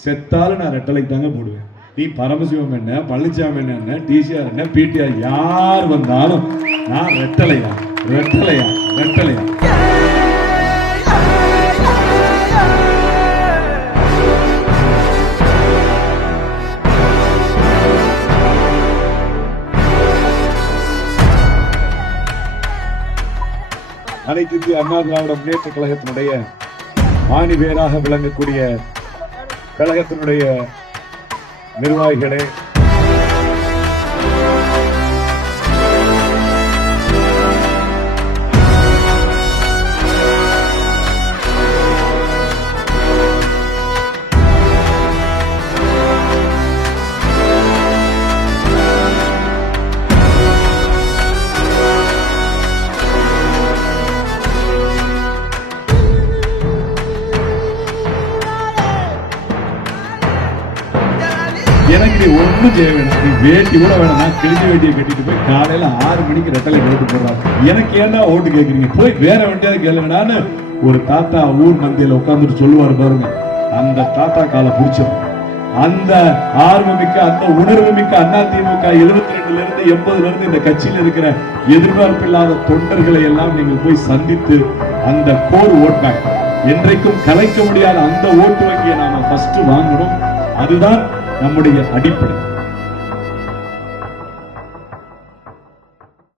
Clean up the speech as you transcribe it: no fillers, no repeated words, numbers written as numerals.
செத்தாலும் நான் ரெட்டலைக்கு தாங்க போடுவேன். நீ பரமசிவம் என்ன, பழனிசாமி என்ன, டிசிஆர் என்ன, பிடிஆர் யார் வந்தாலும் நான் ரெட்டலையா ரெட்டலையா ரெட்டலையா. அனைத்து இந்திய அண்ணா திராவிட முன்னேற்ற கழகத்தினுடைய ஆணி பேராக விளங்கக்கூடிய கழகத்தினுடைய நிர்வாகிகளே, எனக்கு நீ ஒண்ணும் செய்ய வேணாம், நீ வேட்டி கூட வேணாம், நான் கிழிஞ்ச வேட்டியை கட்டிட்டு போய் காலையில 6 மணிக்கு ரெட்டலை ஓட்டு போடுறாங்க. எனக்கு ஏன்னா ஓட்டு கேட்குறீங்க, போய் வேற வண்டியாவது கேளுங்கடான்னு ஒரு தாத்தா ஊர் மந்தியில உட்கார்ந்துட்டு சொல்லுவாரு பாருங்க. அந்த தாத்தா காலை பிடிச்சோம். அந்த ஆர்வமிக்க, அந்த உணர்வு மிக்க அதிமுக 72ல இருந்து 80ல இருந்து இந்த கட்சியில் இருக்கிற எதிர்பார்ப்பு இல்லாத தொண்டர்களை எல்லாம் நீங்கள் போய் சந்தித்து அந்த கோர் ஓட் பேங்க், என்றைக்கும் கலைக்க முடியாத அந்த ஓட்டு வங்கியை நாம ஃபர்ஸ்ட் வாங்கணும். அதுதான் நம்முடைய அடிப்படை.